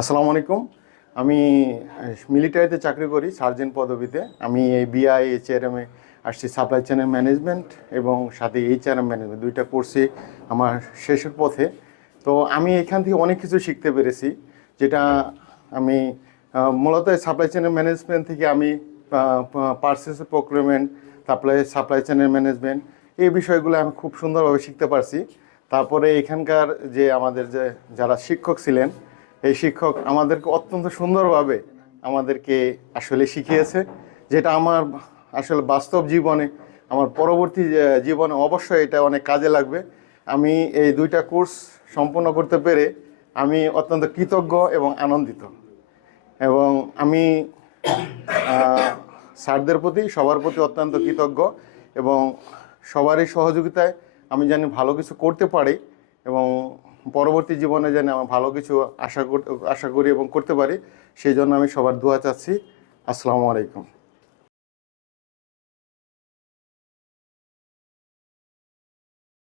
আসসালামু আলাইকুম। আমি মিলিটারিতে চাকরি করি সার্জেন্ট পদবিতে। আমি এই বিআই এইচআরএমে আসছি, সাপ্লাই চেনের ম্যানেজমেন্ট এবং সাথে এইচআরএম ম্যানেজমেন্ট দুইটা কোর্সে আমার শেষের পথে। তো আমি এখান থেকে অনেক কিছু শিখতে পেরেছি, যেটা আমি মূলত সাপ্লাই চেনের ম্যানেজমেন্ট থেকে আমি পার্সেস প্রক্রিয়মেন্ট, সাপ্লাই চেনের ম্যানেজমেন্ট, এই বিষয়গুলো আমি খুব সুন্দরভাবে শিখতে পারছি। তারপরে এখানকার যে আমাদের যারা শিক্ষক ছিলেন, এই শিক্ষক আমাদেরকে অত্যন্ত সুন্দরভাবে আমাদেরকে আসলে শিখিয়েছে, যেটা আমার আসলে বাস্তব জীবনে, আমার পরবর্তী জীবনে অবশ্যই এটা অনেক কাজে লাগবে। আমি এই দুইটা কোর্স সম্পূর্ণ করতে পেরে আমি অত্যন্ত কৃতজ্ঞ এবং আনন্দিত। এবং আমি স্যারদের প্রতি, সবার প্রতি অত্যন্ত কৃতজ্ঞ এবং সবারই সহযোগিতায় আমি জানি ভালো কিছু করতে পারি এবং পরবর্তী জীবনে যেন আমি ভালো কিছু আশা করি এবং করতে পারি। সেই জন্য আমি সবার দোয়া চাচ্ছি। আসসালামু আলাইকুম।